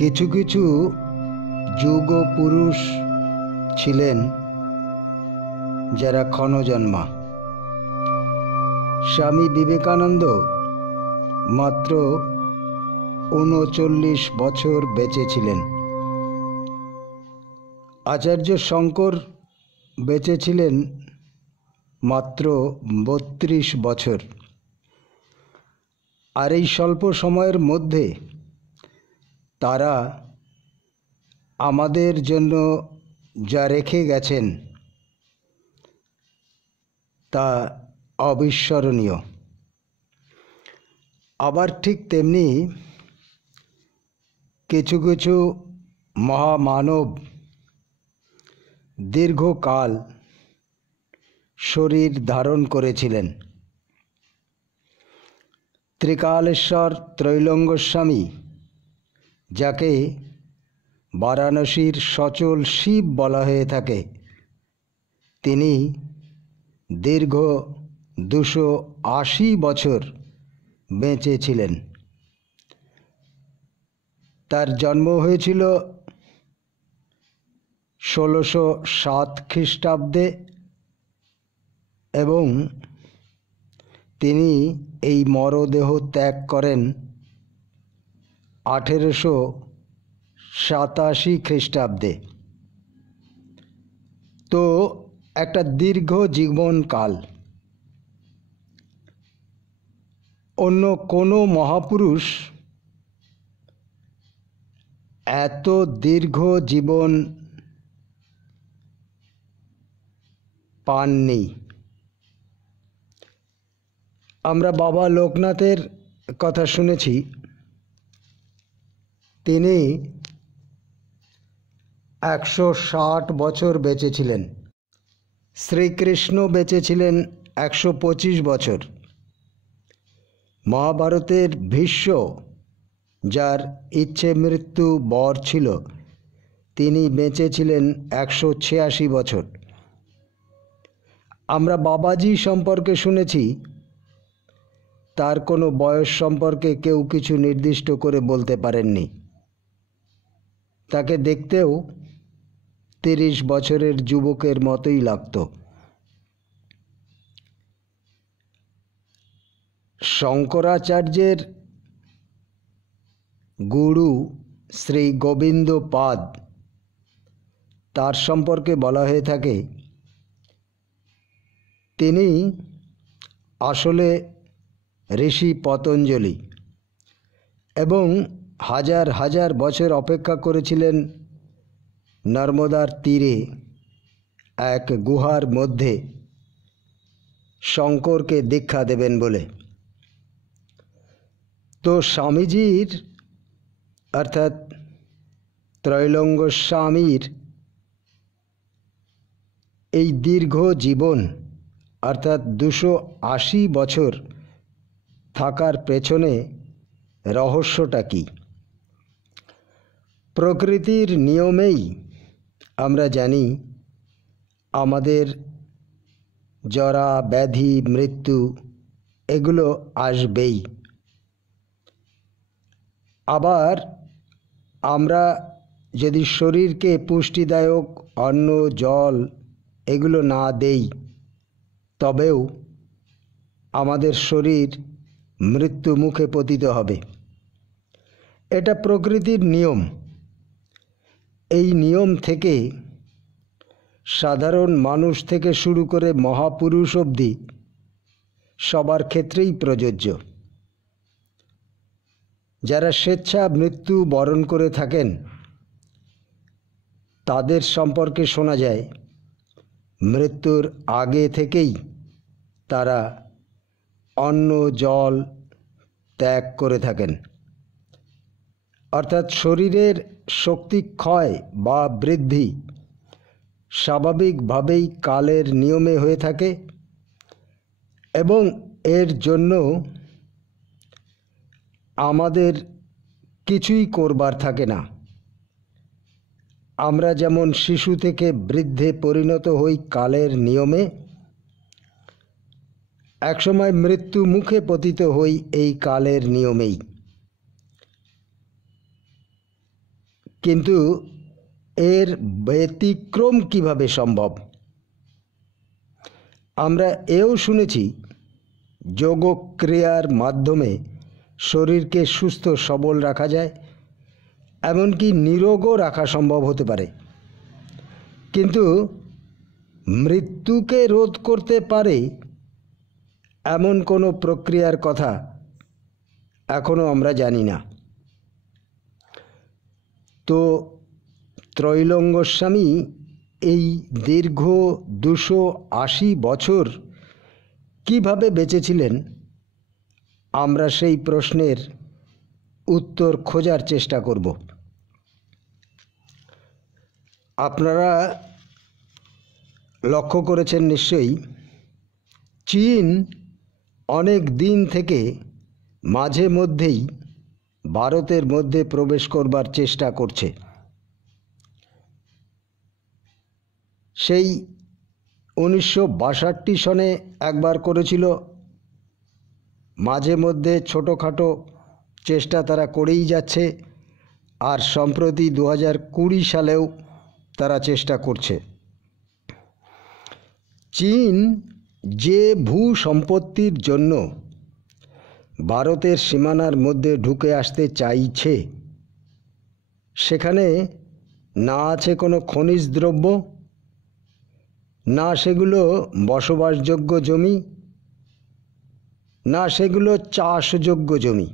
কিছু কিছু যুগ পুরুষ ছিলেন যারা ক্ষণজন্মা। স্বামী বিবেকানন্দ মাত্র ৩৯ বছর বেঁচে ছিলেন। আচার্য শঙ্কর বেঁচে ছিলেন মাত্র ৩২ বছর। আর এই স্বল্প সময়ের মধ্যে তারা আমাদের জন্য যা রেখে গেছেন তা অবিস্মরণীয়। আবার ঠিক তেমনি কিছু কিছু মহামানব দীর্ঘকাল শরীর ধারণ করেছিলেন। ত্রিকালেশ্বর ত্রৈলঙ্গস্বামী, যাকে বারাণসীর সচল শিব বলা হয়ে থাকে, তিনি দীর্ঘ ২৮০ বছর বেঁচে ছিলেন। তার জন্ম হয়েছিল ১৬০৭ খ্রিস্টাব্দে এবং তিনি এই মরদেহ ত্যাগ করেন ১৮৮৭ খ্রিস্টাব্দে। তো একটা দীর্ঘ জীবনকাল। অন্য কোনো মহাপুরুষ এত দীর্ঘ জীবন পাননি। আমরা বাবা লোকনাথের কথা শুনেছি, তিনি ১৬০ বছর বেঁচেছিলেন। শ্রীকৃষ্ণ বেঁচেছিলেন ১২৫ বছর। মহাভারতের ভীষ্ম, যার ইচ্ছে মৃত্যু বর ছিল, তিনি বেঁচেছিলেন ১৮৬ বছর। আমরা বাবাজি সম্পর্কে শুনেছি, তার কোনো বয়স সম্পর্কে কেউ কিছু নির্দিষ্ট করে বলতে পারেননি। তাকে দেখতেও ৩০ বছরের যুবকের মতোই লাগত। শঙ্করাচার্যের গুরু শ্রী গোবিন্দ পাদ, তার সম্পর্কে বলা হয়ে থাকে, তিনি আসলে ঋষি পতঞ্জলি এবং হাজার হাজার বছর অপেক্ষা করেছিলেন নর্মদার তীরে এক গুহার মধ্যে শঙ্করকে দীক্ষা দেবেন বলে। তো স্বামীজির অর্থাৎ ত্রৈলঙ্গস্বামীর এই দীর্ঘ জীবন অর্থাৎ ২৮০ বছর থাকার পেছনে রহস্যটা কি? প্রকৃতির নিয়মেই আমরা জানি আমাদের জরা ব্যাধি মৃত্যু এগুলো আসবেই। আবার আমরা যদি শরীরকে পুষ্টিদায়ক অন্ন জল এগুলো না দেই, তবেও আমাদের শরীর মৃত্যু মুখে পতিত হবে। এটা প্রকৃতির নিয়ম। এই নিয়ম থেকে সাধারণ মানুষ থেকে শুরু করে মহাপুরুষ অবধি সবার ক্ষেত্রেই প্রযোজ্য। যারা স্বেচ্ছা মৃত্যু বরণ করে থাকেন, তাদের সম্পর্কে শোনা যায় মৃত্যুর আগে থেকেই তারা অন্ন জল ত্যাগ করে থাকেন। অর্থাৎ শরীরের শক্তি ক্ষয় বা বৃদ্ধি স্বাভাবিকভাবেই কালের নিয়মে হয়ে থাকে এবং এর জন্য আমাদের কিছুই করবার থাকে না। আমরা যেমন শিশু থেকে বৃদ্ধে পরিণত হই কালের নিয়মে, একসময় মৃত্যু মুখে পতিত হই এই কালের নিয়মেই। কিন্তু এর ব্যতিক্রম কিভাবে সম্ভব? আমরা এও শুনেছি যোগক্রিয়ার মাধ্যমে শরীরকে সুস্থ সবল রাখা যায়, এমনকি নিরোগও রাখা সম্ভব হতে পারে। কিন্তু মৃত্যুকে রোধ করতে পারে এমন কোনো প্রক্রিয়ার কথা এখনও আমরা জানি না। তো ত্রৈলং গোস্বামী এই দীর্ঘ 280 বছর কিভাবে বেঁচেছিলেন, আমরা সেই প্রশ্নের উত্তর খোঁজার চেষ্টা করব। আপনারা লক্ষ্য করেছেন নিশ্চয়ই, চীন অনেক দিন থেকে মাঝে মধ্যেই ভারতের মধ্যে প্রবেশ করবার চেষ্টা করছে। সেই 1962 সনে একবার করেছিল, মাঝে মধ্যে ছোটোখাটো চেষ্টা তারা করেই যাচ্ছে, আর সম্প্রতি 2020 সালেও তারা চেষ্টা করছে। চীন যে ভূ সম্পত্তির জন্য ভারতের সীমানার মধ্যে ঢুকে আসতে চাইছে, সেখানে না আছে কোনো খনিজ দ্রব্য, না সেগুলো বসবাসযোগ্য জমি, না সেগুলো চাষযোগ্য জমি।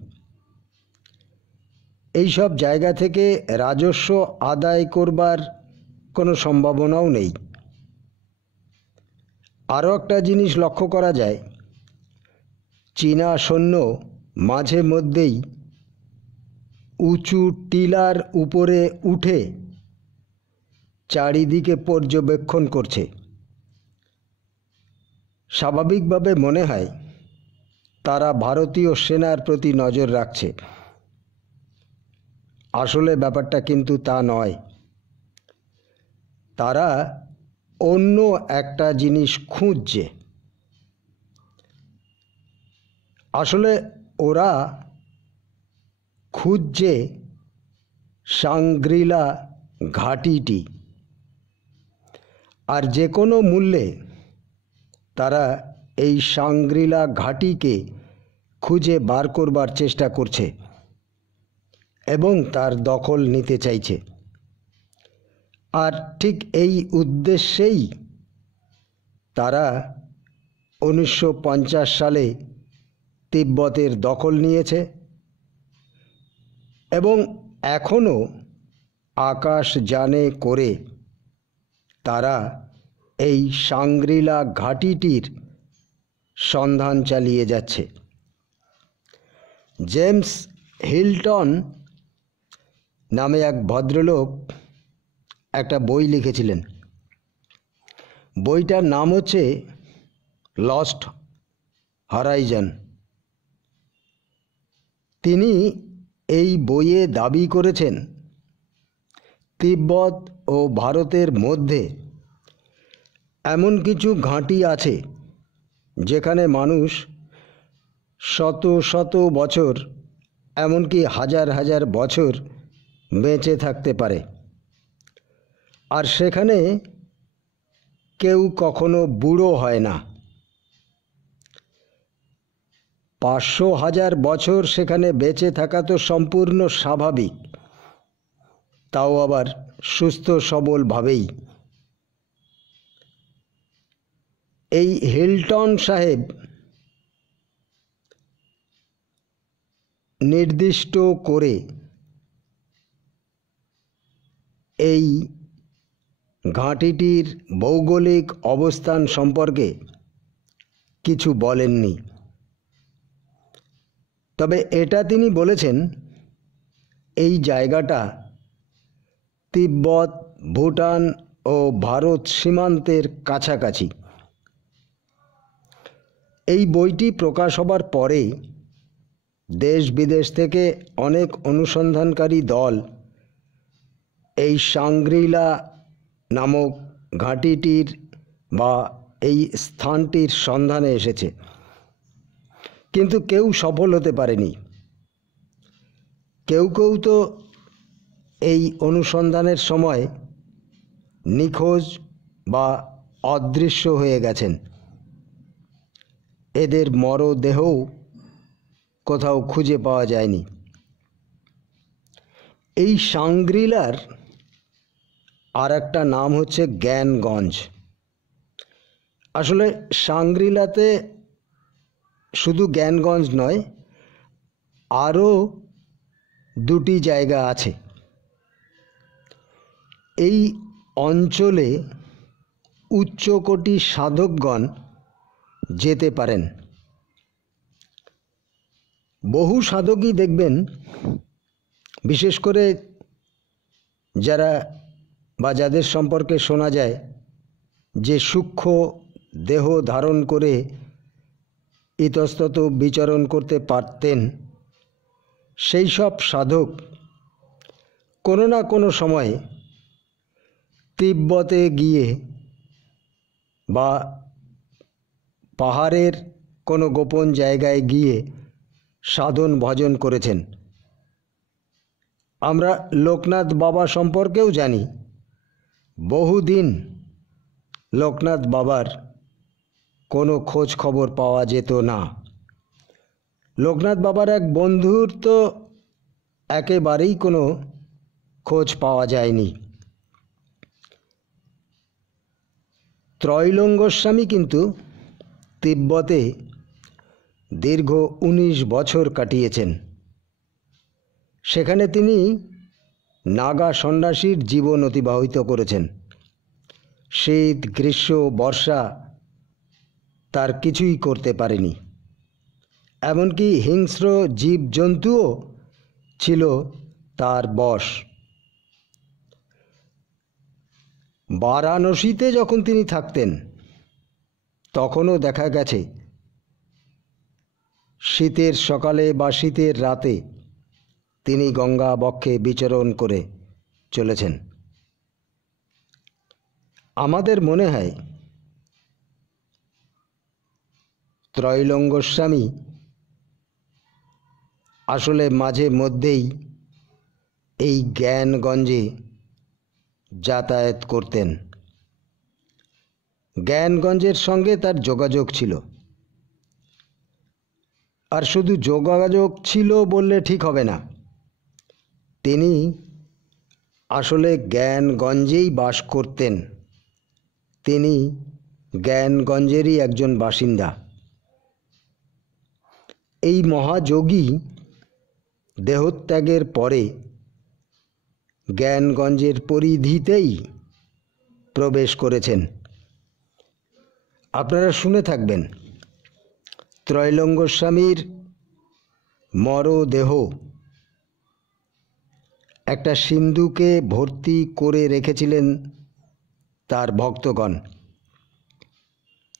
এই সব জায়গা থেকে রাজস্ব আদায় করবার কোনো সম্ভাবনাও নেই। আরও একটা জিনিস লক্ষ্য করা যায়, চীনা সৈন্য মাঝে মধ্যেই উঁচু টিলার উপরে উঠে চারিদিকে পর্যবেক্ষণ করছে। স্বাভাবিকভাবে মনে হয় তারা ভারতীয় সেনার প্রতি নজর রাখছে। আসলে ব্যাপারটা কিন্তু তা নয়। তারা অন্য একটা জিনিস খুঁজছে। আসলে ওরা খুঁজছে সাংগ্রিলা ঘাঁটিটি, আর যে কোনো মূল্যে তারা এই সাংগ্রিলা ঘাঁটিকে খুঁজে বার করবার চেষ্টা করছে এবং তার দখল নিতে চাইছে। আর ঠিক এই উদ্দেশ্যেই তারা 1950 সালে তিব্বতের দখল নিয়েছে এবং এখনও আকাশযানে করে তারা এই সাংগ্রিলা ঘাঁটিটির সন্ধান চালিয়ে যাচ্ছে। জেমস হিল্টন নামে এক ভদ্রলোক একটা বই লিখেছিলেন। বইটার নাম হচ্ছে লস্ট হরাইজন। তিনি এই বইয়ে দাবি করেছেন তিব্বত ও ভারতের মধ্যে এমন কিছু ঘাঁটি আছে যেখানে মানুষ শত শত বছর, এমনকি হাজার হাজার বছর বেঁচে থাকতে পারে, আর সেখানে কেউ কখনো বুড়ো হয় না। 500,000 বছর সেখানে বেঁচে থাকা তো সম্পূর্ণ স্বাভাবিক, তাও আবার সুস্থ সবলভাবেই। এই হিল্টন সাহেব নির্দিষ্ট করে এই ঘাঁটিটির ভৌগোলিক অবস্থান সম্পর্কে কিছু বলেননি। তবে এটা তিনি বলেছেন, এই জায়গাটা তিব্বত, ভুটান ও ভারত সীমান্তের কাছাকাছি। এই বইটি প্রকাশ হবার পরে দেশ বিদেশ থেকে অনেক অনুসন্ধানকারী দল এই সাংগ্রিলা নামক ঘাঁটিটির বা এই স্থানটির সন্ধানে এসেছে, কিন্তু কেউ সফল হতে পারেনি। কেউ কেউ তো এই অনুসন্ধানের সময় নিখোঁজ বা অদৃশ্য হয়ে গেছেন। এদের মরদেহও কোথাও খুঁজে পাওয়া যায়নি। এই সাংগ্রিলার আর একটা নাম হচ্ছে জ্ঞানগঞ্জ। আসলে সাংগ্রিলাতে শুধু জ্ঞানগঞ্জ নয়, আরও দুটি জায়গা আছে। এই অঞ্চলে উচ্চকোটি সাধকগণ যেতে পারেন। বহু সাধকই দেখবেন, বিশেষ করে যারা বা যাদের সম্পর্কে শোনা যায় যে সূক্ষ্ম দেহ ধারণ করে ইতস্তত বিচরণ করতে পারতেন, সেই সব সাধক কোনো না কোনো সময়ে তিব্বতে গিয়ে বা পাহাড়ের কোনো গোপন জায়গায় গিয়ে সাধন ভজন করেছেন। আমরা লোকনাথ বাবা সম্পর্কেও জানি, বহুদিন লোকনাথ বাবার কোনো খোঁজ খবর পাওয়া যেত না। লোকনাথ বাবার এক বন্ধুর তো একেবারেই কোনো খোঁজ পাওয়া যায়নি। ত্রৈলং গোস্বামী কিন্তু তিব্বতে দীর্ঘ 19 বছর কাটিয়েছেন। সেখানে তিনি নাগা সন্ন্যাসীর জীবন অতিবাহিত করেছেন। শীত, গ্রীষ্ম, বর্ষা তার কিছুই করতে পারেনি। এমনকি হিংস্র জীবজন্তুও ছিল তার বশ। বারাণসীতে যখন তিনি থাকতেন, তখনও দেখা গেছে শীতের সকালে বা শীতের রাতে তিনি গঙ্গা বক্ষে বিচরণ করে চলেছেন। আমাদের মনে হয় ত্রৈলং গোস্বামী আসলে মাঝে মধ্যেই এই জ্ঞানগঞ্জে যাতায়াত করতেন। জ্ঞানগঞ্জের সঙ্গে তার যোগাযোগ ছিল। আর শুধু যোগাযোগ ছিল বললে ঠিক হবে না, তিনি আসলে জ্ঞানগঞ্জেই বাস করতেন। তিনি জ্ঞানগঞ্জেরই একজন বাসিন্দা। এই মহাযোগী দেহত্যাগের পরে জ্ঞানগঞ্জের পরিধিতেই প্রবেশ করেছেন। আপনারা শুনে থাকবেন, ত্রৈলং গোস্বামীর মরদেহ একটা সিন্ধুকে ভর্তি করে রেখেছিলেন তার ভক্তগণ।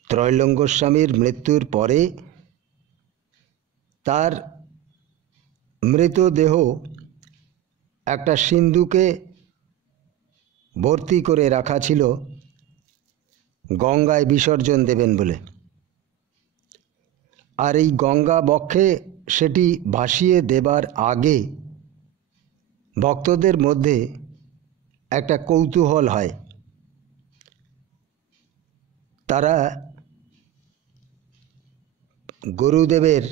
ত্রৈলং গোস্বামীর মৃত্যুর পরে তার মৃতদেহ একটা সিন্ধুকে ভর্তি করে রাখা ছিল গঙ্গায় বিসর্জন দেবেন বলে। আর এই গঙ্গা বক্ষে সেটি ভাসিয়ে দেবার আগে ভক্তদের মধ্যে একটা কৌতূহল হয়। তারা গুরুদেবের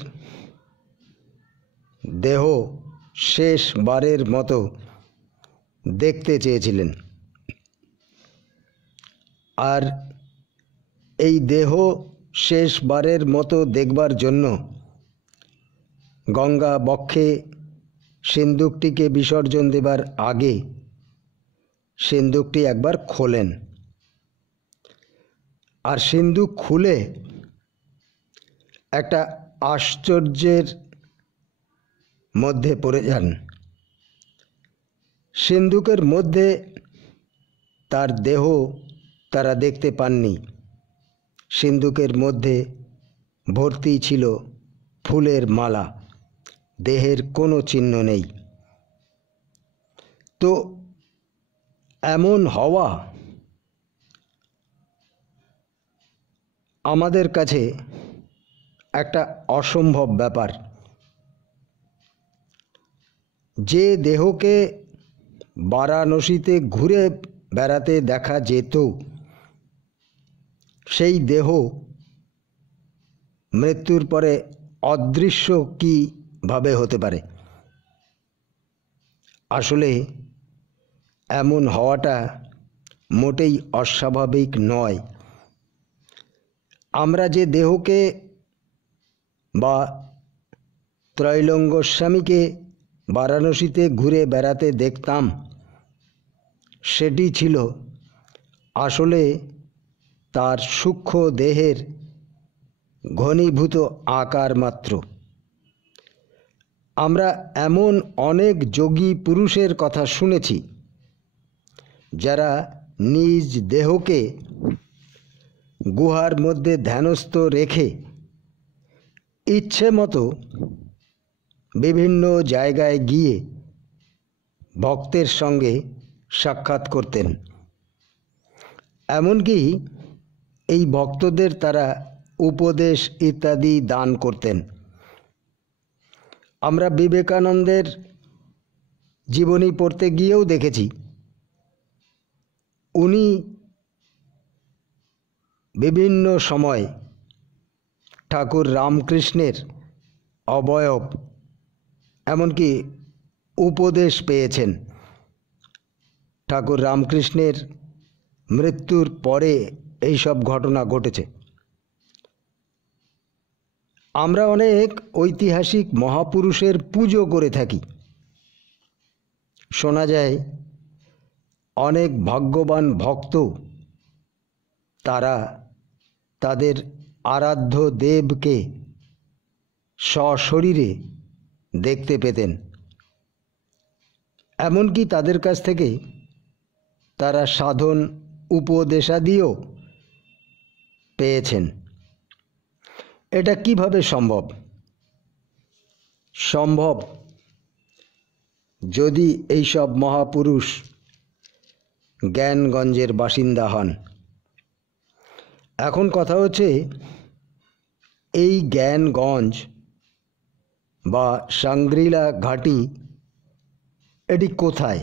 দেহ শেষবারের মতো দেখতে চেয়েছিলেন। আর এই দেহ শেষবারের মতো দেখবার জন্য গঙ্গা বক্ষে সিন্দুকটিকে বিসর্জন দেবার আগে সিন্দুকটি একবার খোলেন। আর সিন্দুক খুলে একটা আশ্চর্যের মধ্যে পড়ে যান। সিন্দুকের মধ্যে তার দেহ তারা দেখতে পাননি। সিন্দুকের মধ্যে ভর্তি ছিল ফুলের মালা, দেহের কোনো চিহ্ন নেই। তো এমন হওয়া আমাদের কাছে একটা অসম্ভব ব্যাপার। যে দেহকে বারাণসীতে ঘুরে বেড়াতে দেখা যেত, সেই দেহ মৃত্যুর পরে অদৃশ্য কীভাবে হতে পারে? আসলে এমন হওয়াটা মোটেই অস্বাভাবিক নয়। আমরা যে দেহকে বা ত্রৈলঙ্গ গোস্বামীকে বারাণসীতে ঘুরে বেড়াতে দেখতাম, সেটি ছিল আসলে তার সূক্ষ্ম দেহের ঘনীভূত আকার মাত্র। আমরা এমন অনেক যোগী পুরুষের কথা শুনেছি যারা নিজ দেহকে গুহার মধ্যে ধ্যানস্থ রেখে ইচ্ছে মতো বিভিন্ন জায়গায় গিয়ে ভক্তের সঙ্গে সাক্ষাৎ করতেন। এমনকি এই ভক্তদের তারা উপদেশ ইত্যাদি দান করতেন। আমরা বিবেকানন্দের জীবনী পড়তে গিয়েও দেখেছি উনি বিভিন্ন সময় ঠাকুর রামকৃষ্ণের অবয়ব এমনকি উপদেশ পেয়েছেন। ঠাকুর রামকৃষ্ণের মৃত্যুর পরে এই সব ঘটনা ঘটেছে। আমরা অনেক ঐতিহাসিক মহাপুরুষের পুজো করে থাকি। শোনা যায় অনেক ভাগ্যবান ভক্ত তারা তাদের আরাধ্য দেবকে সশরীরে দেখতে পেতেন। এমনকি তাদের কাছ থেকে তারা সাধন উপদেশাদিও পেয়েছেন। এটা কিভাবে সম্ভব? সম্ভব যদি এইসব মহাপুরুষ জ্ঞানগঞ্জের বাসিন্দা হন। এখন কথা হচ্ছে এই জ্ঞানগঞ্জ বা সাংগ্রিলা ঘাটি এটি কোথায়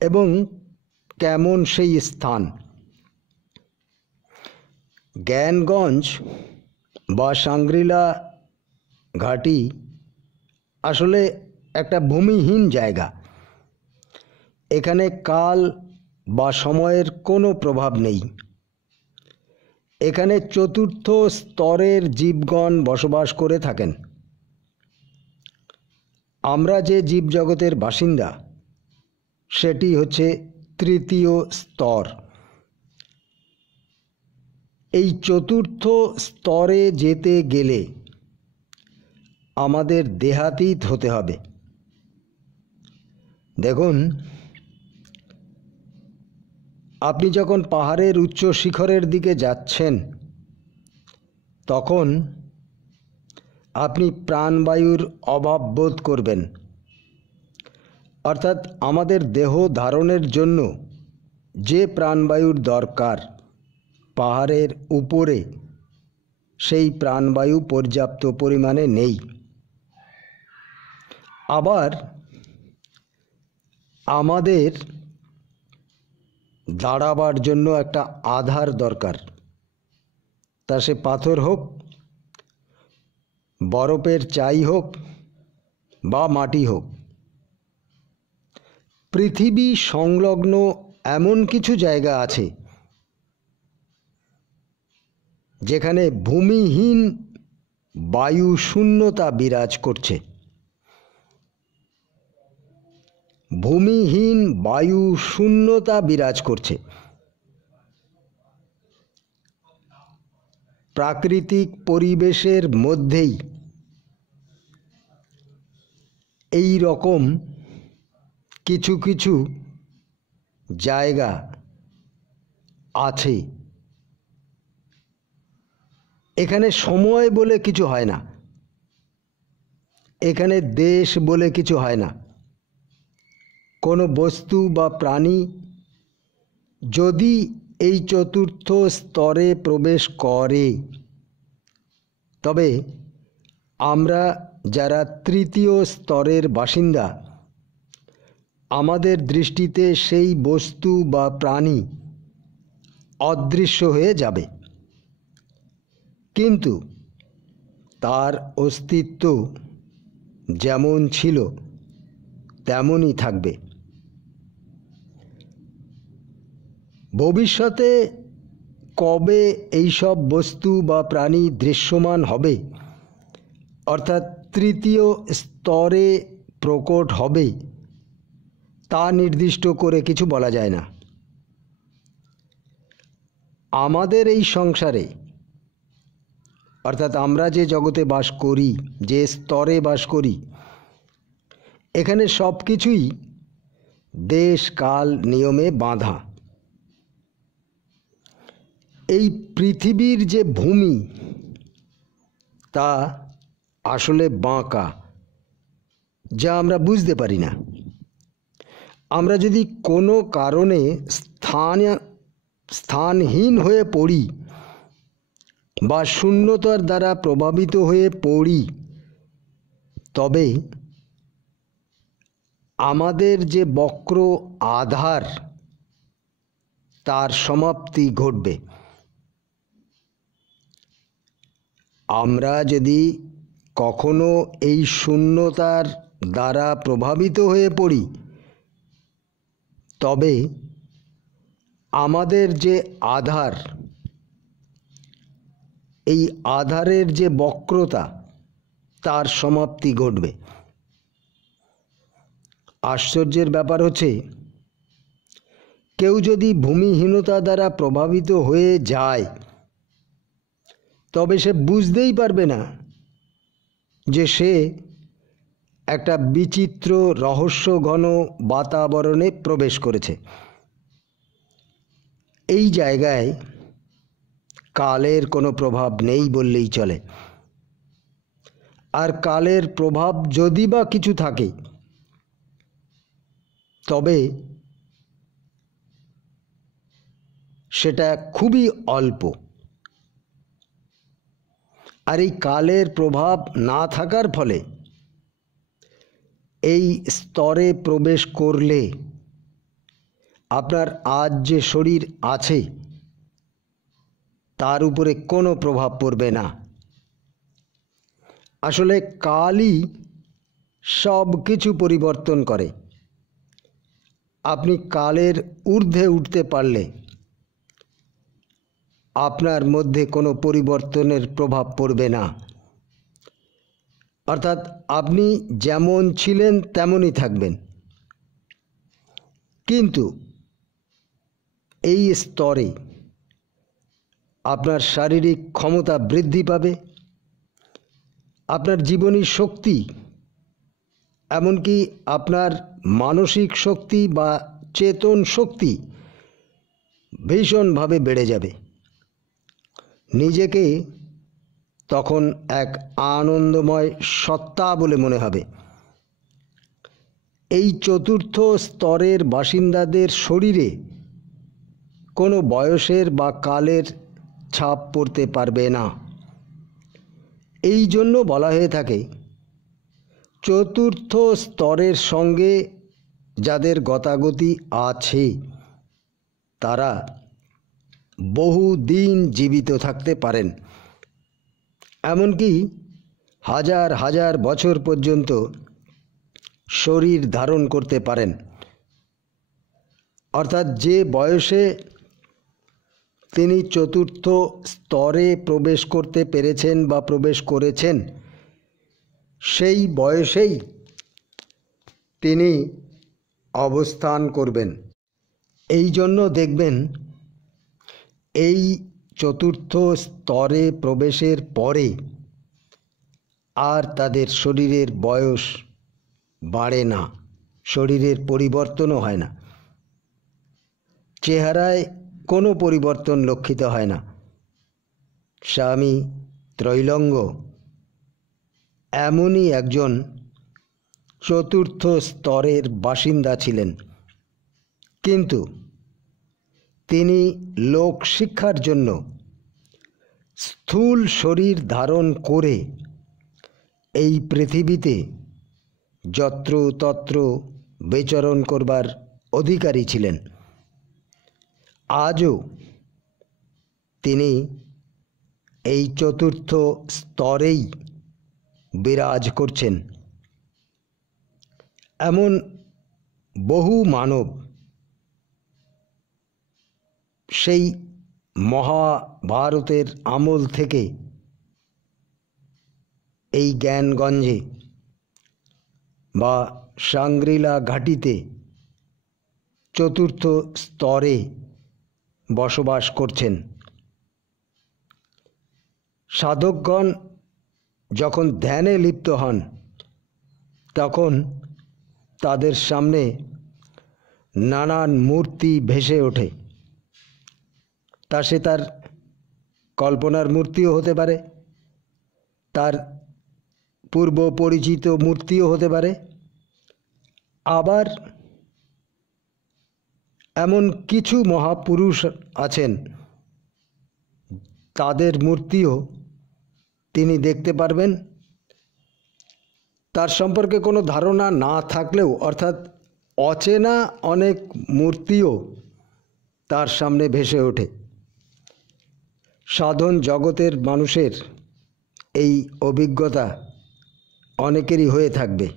এবং কেমন সেই স্থান? জ্ঞানগঞ্জ বা সাংগ্রিলা ঘাটি আসলে একটা ভূমিহীন জায়গা। এখানে কাল বা সময়ের কোনো প্রভাব নেই। এখানে চতুর্থ স্তরের জীবগণ বসবাস করে থাকেন। আমরা যে জীবজগতের বাসিন্দা সেটি হচ্ছে তৃতীয় স্তর। এই চতুর্থ স্তরে যেতে গেলে আমাদের দেহাতীত হতে হবে। দেখুন, আপনি যখন পাহাড়ের উচ্চ শিখরের দিকে যাচ্ছেন তখন আপনি প্রাণবায়ুর অভাব বোধ করবেন। অর্থাৎ আমাদের দেহ ধারণের জন্য যে প্রাণবায়ুর দরকার পাহাড়ের উপরে সেই প্রাণবায়ু পর্যাপ্ত পরিমাণে নেই। আবার আমাদের দাঁড়াবার জন্য একটা আধার দরকার, তা সে পাথর হোক, বরফের চাই হোক বা মাটি হোক। পৃথিবী সংলগ্ন এমন কিছু জায়গা আছে যেখানে ভূমিহীন বায়ু শূন্যতা বিরাজ করছে। ভূমিহীন বায়ু শূন্যতা বিরাজ করছে। প্রাকৃতিক পরিবেশের মধ্যেই এই রকম কিছু কিছু জায়গা আছে। এখানে সময় বলে কিছু হয় না, এখানে দেশ বলে কিছু হয় না। কোনো বস্তু বা প্রাণী যদি এই চতুর্থ স্তরে প্রবেশ করে তবে আমরা যারা তৃতীয় স্তরের বাসিন্দা আমাদের দৃষ্টিতে সেই বস্তু বা প্রাণী অদৃশ্য হয়ে যাবে, কিন্তু তার অস্তিত্ব যেমন ছিল তেমনই থাকবে। ভবিষ্যতে কবে এইসব বস্তু বা প্রাণী দৃশ্যমান হবে, অর্থাৎ তৃতীয় স্তরে প্রকট হবে, তা নির্দিষ্ট করে কিছু বলা যায় না। আমাদের এই সংসারে, অর্থাৎ আমরা যে জগতে বাস করি, যে স্তরে বাস করি, এখানে সব কিছুই দেশ কাল নিয়মে বাঁধা। এই পৃথিবীর যে ভূমি তা আসলে বাঁকা, যা আমরা বুঝতে পারি না। আমরা যদি কোনো কারণে স্থানহীন হয়ে পড়ি বা শূন্যতার দ্বারা প্রভাবিত হয়ে পড়ি, তবে আমাদের যে বক্র আধার তার সমাপ্তি ঘটবে। আমরা যদি কখনো এই শূন্যতার দ্বারা প্রভাবিত হয়ে পড়ি, তবে আমাদের যে আধার, এই আধারের যে বক্রতা তার সমাপ্তি ঘটবে। আশ্চর্যের ব্যাপার হচ্ছে, কেউ যদি ভূমিহীনতা দ্বারা প্রভাবিত হয়ে যায়, তবে সে বুঝতেই পারবে না যে সে একটা বিচিত্র রহস্যঘন বাতাবরণে প্রবেশ করেছে। এই জায়গায় কালের কোনো প্রভাব নেই বললেই চলে। আর কালের প্রভাব যদি বা কিছু থাকে, তবে সেটা খুবই অল্প। আর এই কালের প্রভাব না থাকার ফলে এই স্তরে প্রবেশ করলে আপনার আজ যে শরীর আছে তার উপরে কোনো প্রভাব পড়বে না। আসলে কালই সব কিছু পরিবর্তন করে। আপনি কালের ঊর্ধ্বে উঠতে পারলে আপনার মধ্যে কোনো পরিবর্তনের প্রভাব পড়বে না। অর্থাৎ আপনি যেমন ছিলেন তেমনই থাকবেন, কিন্তু এই স্তরে আপনার শারীরিক ক্ষমতা বৃদ্ধি পাবে, আপনার জীবনী শক্তি, এমনকি আপনার মানসিক শক্তি বা চেতন শক্তি ভীষণভাবে বেড়ে যাবে। নিজেকে তখন এক আনন্দময় সত্তা বলে মনে হবে। এই চতুর্থ স্তরের বাসিন্দাদের শরীরে কোনো বয়সের বা কালের ছাপ পড়তে পারবে না। এই জন্য বলা হয়ে থাকে, চতুর্থ স্তরের সঙ্গে যাদের গতাগতি আছে তারা বহুদিন জীবিত থাকতে পারেন, এমনকি হাজার হাজার বছর পর্যন্ত শরীর ধারণ করতে পারেন। অর্থাৎ যে বয়সে তিনি চতুর্থ স্তরে প্রবেশ করতে পেরেছেন বা প্রবেশ করেছেন, সেই বয়সেই তিনি অবস্থান করবেন। এই জন্য দেখবেন, এই চতুর্থ স্তরে প্রবেশের পরে আর তাদের শরীরের বয়স বাড়ে না, শরীরের পরিবর্তনও হয় না, চেহারায় কোনো পরিবর্তন লক্ষিত হয় না। স্বামী ত্রৈলঙ্গ এমনই একজন চতুর্থ স্তরের বাসিন্দা ছিলেন, কিন্তু তিনি লোকশিক্ষার জন্য স্থূল শরীর ধারণ করে এই পৃথিবীতে যত্র তত্র বিচরণ করবার অধিকারী ছিলেন। আজও তিনি এই চতুর্থ স্তরেই বিরাজ করছেন। এমন বহু মানব সেই মহাভারতের আমল থেকে এই জ্ঞানগঞ্জে বা সাংগ্রিলা ঘাটিতে চতুর্থ স্তরে বসবাস করছেন। সাধকগণ যখন ধ্যানে লিপ্ত হন তখন তাদের সামনে নানান মূর্তি ভেসে ওঠে। তা সে তার কল্পনার মূর্তিও হতে পারে, তার পূর্ব পরিচিত মূর্তিও হতে পারে, আবার এমন কিছু মহাপুরুষ আছেন তাদের মূর্তিও তিনি দেখতে পারবেন। তার সম্পর্কে কোনো ধারণা না থাকলেও, অর্থাৎ অচেনা অনেক মূর্তিও তার সামনে ভেসে ওঠে। সাধন জগতের মানুষের এই অভিজ্ঞতা অনেকেরই হয়ে থাকবে।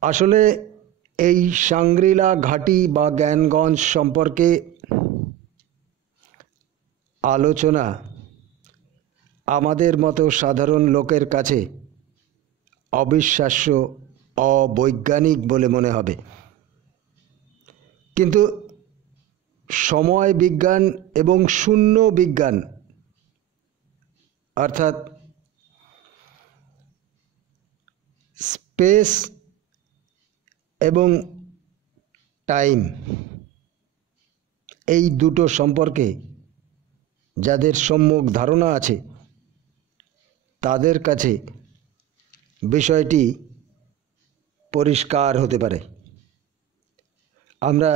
আসলে এই সাংগ্রিলা ঘাটি বা জ্ঞানগঞ্জ সম্পর্কে আলোচনা আমাদের মতো সাধারণ লোকের কাছে অবিশ্বাস্য, অবৈজ্ঞানিক বলে মনে হবে। কিন্তু সময় বিজ্ঞান এবং শূন্য বিজ্ঞান, অর্থাৎ স্পেস এবং টাইম, এই দুটো সম্পর্কে যাদের সম্যক ধারণা আছে তাদের কাছে বিষয়টি পরিষ্কার হতে পারে। আমরা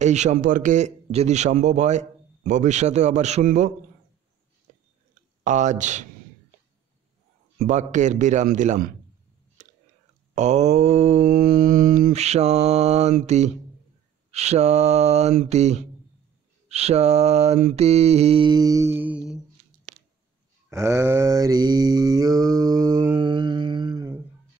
এই সম্পর্কে যদি সম্ভব হয় ভবিষ্যতেও আবার শুনব। আজ বাক্যের বিরাম দিলাম। ওম শান্তি শান্তি শান্তি। হরি